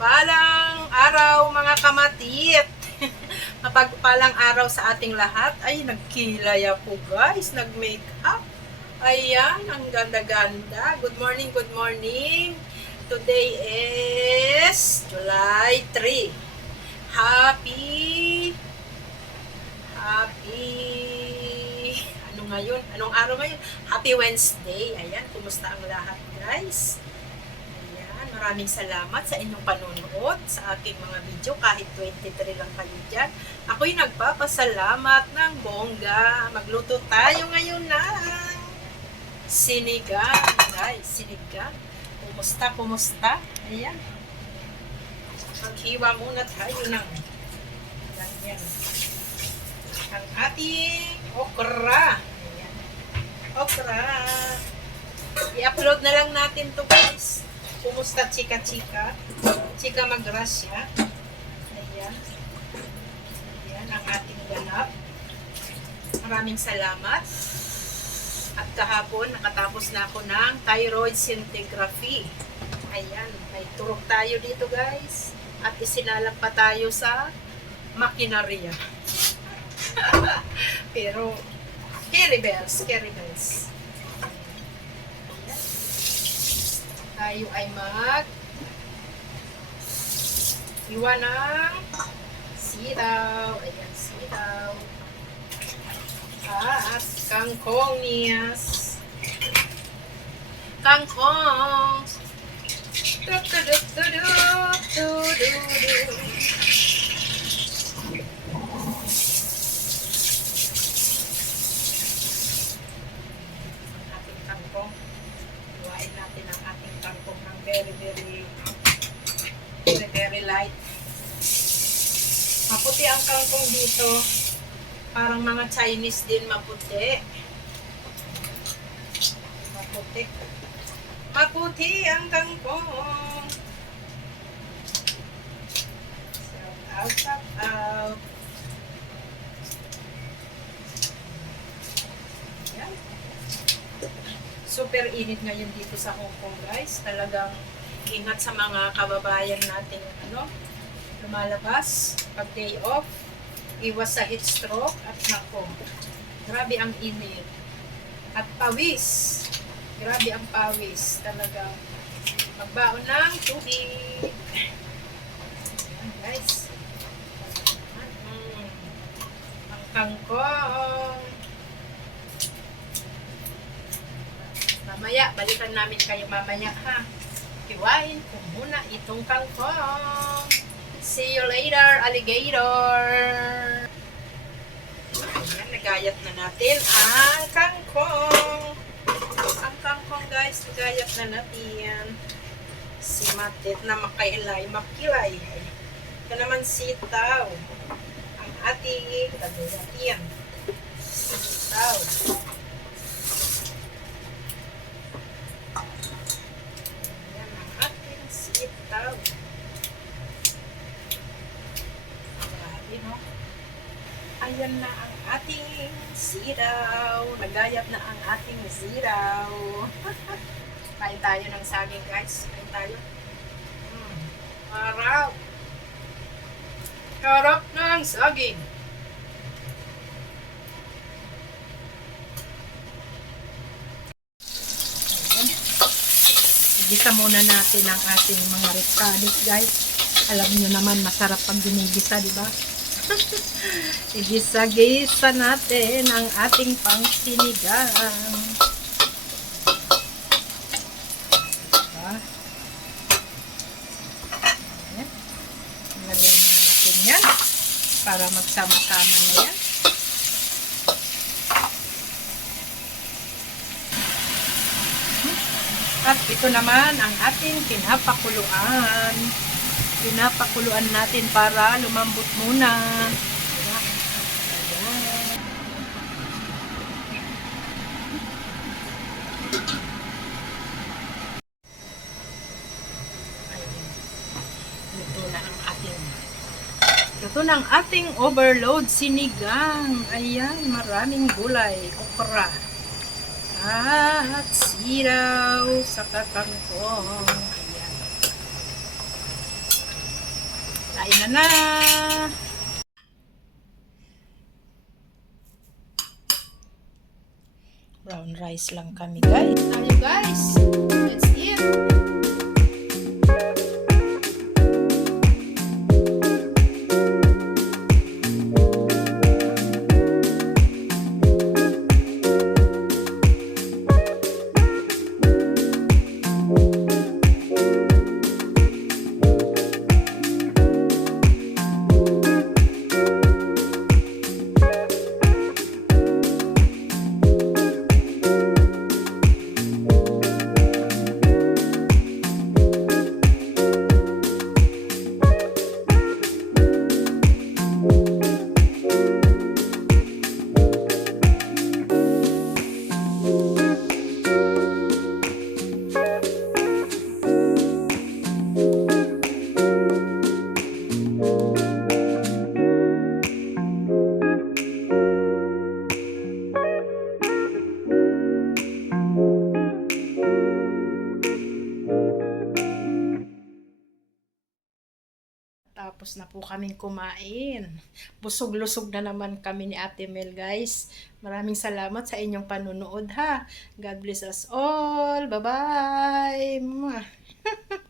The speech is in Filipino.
Mapagpalang araw mga kamatit. Mapagpalang araw sa ating lahat. Ay, nagkilay ako guys. Nag-make up. Ayan, ang ganda-ganda. Good morning, good morning. Today is July 3. Happy Happy ano ngayon? Anong araw ngayon? Happy Wednesday. Ayan, kumusta ang lahat guys? Maraming salamat sa inyong panonood sa aking mga video kahit 23 lang kayo dyan. Ako'y nagpapasalamat ng bongga. Magluto tayo ngayon ng sinigang. Guys, sinigang. Kumusta, kumusta? Ayan. Maghiwa muna tayo ng ganyan. Ang ating okra. Ayan. Okra. I-upload na lang natin to guys. Kumusta chika-chika? Chika magrasya. Ayan. Ayan ang ating ganap. Maraming salamat. At kahapon, nakatapos na ako ng thyroid scintigraphy. Ayan, may turok tayo dito guys. At isinalak pa tayo sa makinarya. Pero, scary bells, scary bells. Ayan. Tayo ay mag iwan ng sitaw. Ayan, sitaw. At kangkong niyas. Kangkong. Du-du-du-du-du-du-du-du. ating kangkong. Iwain natin ang ating kangkong ng very, very, very, very light. Maputi ang kangkong dito. Parang mga Chinese din maputi. Maputi. Maputi ang kangkong. Shout out, shout out. Super init ngayon dito sa Hong Kong guys. Talagang ingat sa mga kababayan nating ano, lumalabas pag day off iwas sa heat stroke at nako, grabe ang init. At pawis. Grabe ang pawis. Talagang magbaon ng tubig. Ayan, guys. Mm. Ang kangkong. Mamaya, balikan namin kayo mamaya ha. Hiwain ko muna itong kangkong. See you later, alligator! Ayan, nagayat na natin ang kangkong. Ang kangkong guys, nagayat na natin. Si Matit na makailay, makilay. Ito naman sitaw. Ang ating kagayatian. Sitaw. Ayan ang ating sitaw. Grabe, no? Ayan na ang ating siraw. Nagayat na ang ating siraw. Kain tayo ng saging, guys. Kain tayo. Mm. Harap. Harap ng saging. Igisa muna natin ang ating mga rectalis, guys. Alam nyo naman, masarap pag ginigisa, di ba? Igisa-gisa natin ang ating pangsinigang. Diba? Ayan. Ilagay na natin yan para magsama-sama na yan. At ito naman ang ating pinapakuluan. Pinapakuluan natin para lumambot muna. Ayan. Luto na ang ating Luto na ating overload sinigang. Ayan, maraming gulay. Okra. At siraw sa kakangkong. Ayan. Kain na na! Brown rice lang kami guys. Tayo guys! Let's eat! Tapos na po kaming kumain. Busog-lusog na naman kami ni Ate Mel, guys. Maraming salamat sa inyong panunood, ha. God bless us all. Bye-bye.